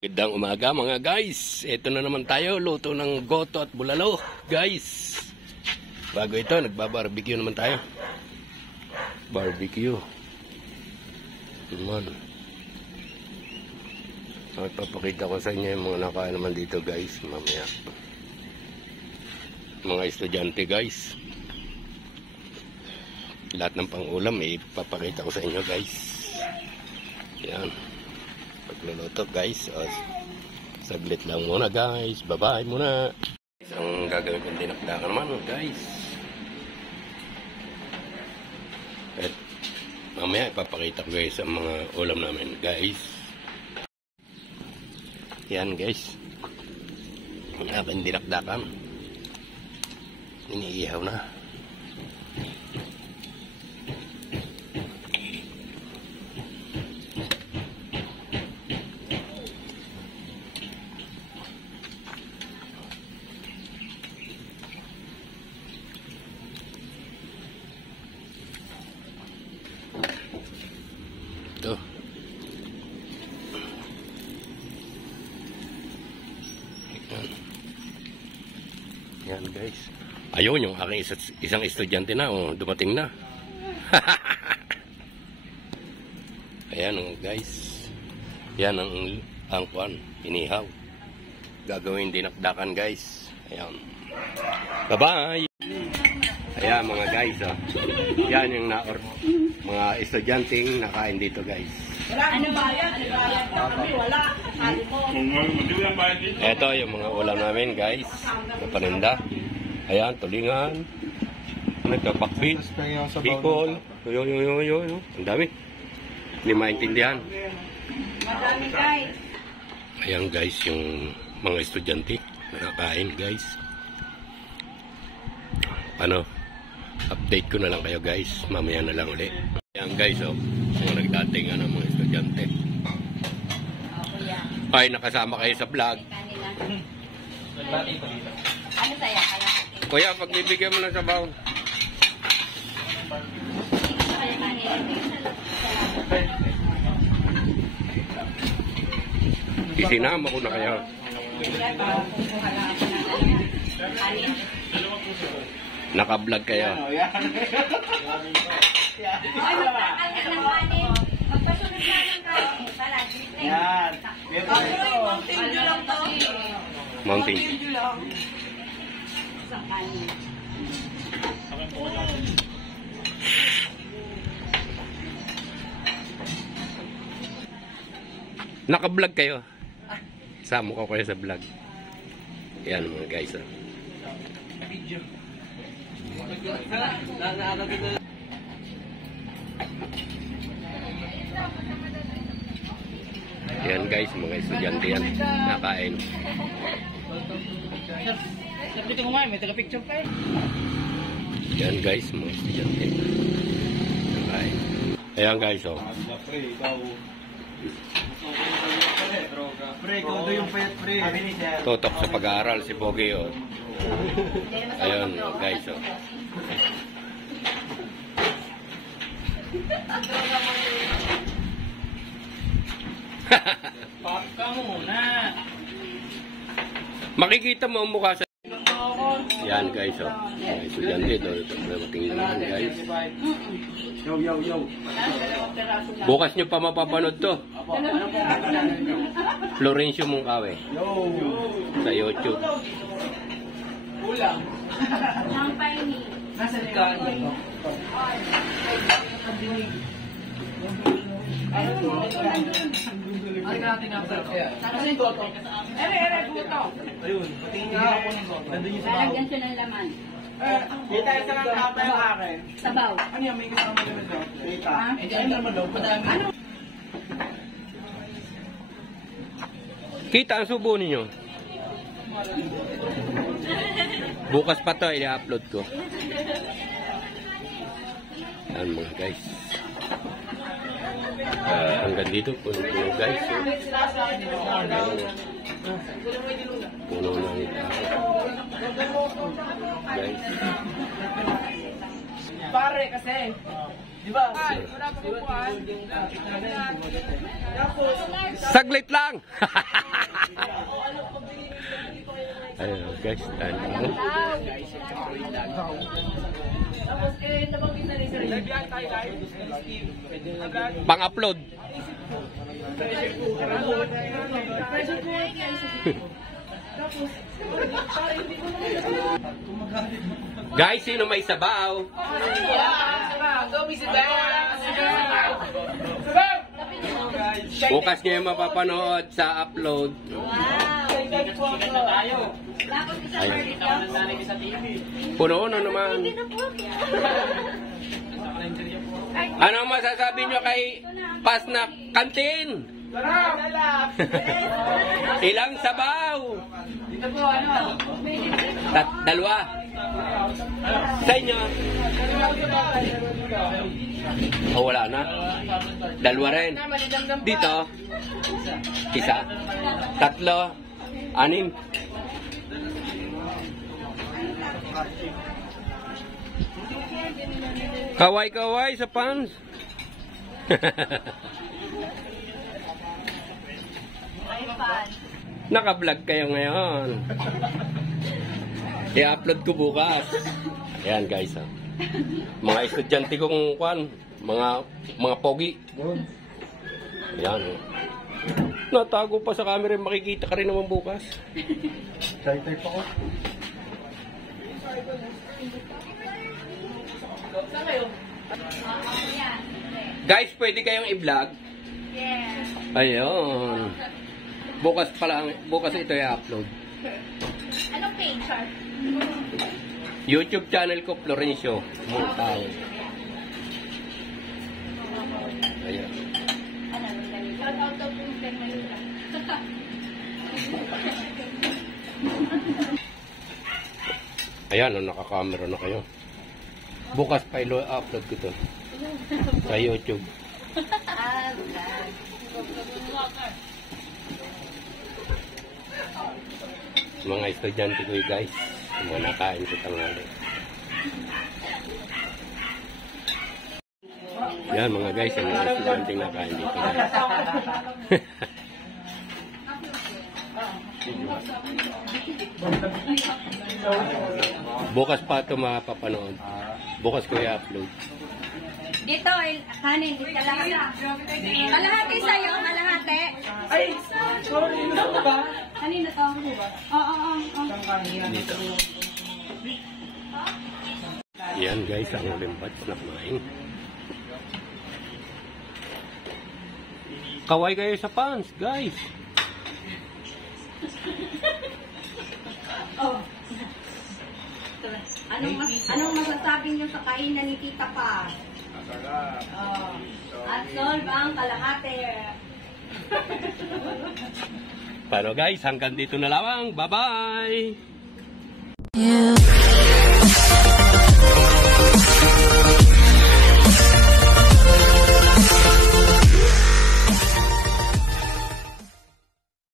Gandang umaga mga guys. Ito na naman tayo, luto ng goto at bulalo guys. Bago ito, nagbabarbecue naman tayo. Barbecue naman. Ipapakita ko sa inyo yung mga nakain naman dito guys mamaya. Mga estudyante guys. Lahat ng pang-ulam ipapakita ko sa inyo guys. Yan, pagluluto guys. Saglit lang muna guys. Bye bye muna. Ang gagawin kong dinakdakan naman guys. At mamaya ipapakita ko guys ang mga ulam namin guys. Yan guys. Ang aking dinakdakan. Iniihaw na. Ito. Yan guys. Ayun yung aking isang estudyante na dumating na. Ayan guys. Yan ang kwan, inihaw. Gagawin dinakdakan guys. Ayan. Bye bye. Ayan mga guys. Yan yung mga estudyanteng nakain dito guys. Ano ba yan? Kami wala. Ito yung mga ulam namin guys. Paninda. Ayan, tulingan. Nagkapakbit. Bicol. Yun. Ang dami. Hindi maintindihan. Madami guys. Ayan guys yung mga estudyante nakain guys. Ano? Update ko na lang kayo guys. Mamaya na lang ulit. Ayan guys mga nagdating ng mga estudyante. Ay, nakasama kayo sa vlog. Ano saya? Kuya, pagbibigyan mo ng sabaw. Isinama ko na kayo. Naka-vlog kayo. Magpasunod na ng kain. Yan. Mountain Dew lang to. Mountain. Dew lang. Sa kanin. Naka-vlog kayo. Sama ko kayo sa vlog. Yan mga guys. Yan guys, mga estudyante yan. Nakain. Dito kumain, may taga-picture pa eh. Yan guys, mga estudyante. Nakain. Ayan guys, Pre, kung doon yung payat pre. Totok sa pag-aaral si Pogi Ayun guys Paka mo muna. Makikita mo ang mukha sa... Yan guys mga estudyante ito tingnan naman guys. Yo. Bukas nyo pa mapapanood to. Florencio Mungkawe sa YouTube. Ulang. Ang paini. Nasa likod. Ay, natin ang kaya. Kasi ito. Ere, buto. Ayun, patingin nga ako ng goto. Nandun yung sabaw. Lalagyan siya ng laman. Kita isa lang kapay ang akin. Sabaw. Ano yung may kasama naman daw? Kita. Ano naman daw? Madami. Ano? Kita ang subo ninyo. Bukas pa to i-upload ko. Yan mga guys. Hanggang dito puno guys. Puno ng tao. Guys. Pare kasi. Di ba? Saglit lang! Ayun guys, ano? Pang-upload. Guys, sino may sabaw? Bukas nyo yung mapapanood sa upload. Ayun. Puno na naman. Ano masasabi nyo kay Pasnak Kantin? Ilang sabaw? Dalawa. Sa inyo? Oh, wala na. Dalawa rin. Dito? Isa. Tatlo. Anim. Kaway-kaway sa pants. Naka-vlog kayo ngayon. I-upload ko bukas. Ayan guys. Ha. Mga estudyante kong kwan. Mga pogi. Ayan. Natago pa sa camera. Makikita ka rin naman bukas. Excited pa ko. Guys, pwede kayong i-vlog? Yes. Ayun. Bukas ito i-upload. Anong page, sir? YouTube channel ko, Florencio Mutao. Ayan. Shout out to Prince Manila. Ayan, nakakamera na kayo. Bukas pa i-upload ko to sa YouTube. Mga estudyante ko guys, mga nakain ko tanghali. Yan mga guys, yung mga estudyante nakain dito. Bukas pa ito mapapanood. Bukas ko i-upload. Dito, kanin, dito kalahati. Kalahati sa'yo, kalahati. Ay! Sorry, ano ba? Kanina to? Oo. Dito. Yan guys, ang uling bats na kumain. Kaway kayo sa pants, guys. Oh. Anong masasabi niyo sa kainan ni Tita Pa? Masarap. Oh. At solve ang kalahati. Paano guys, hanggang dito na lamang. Bye-bye! You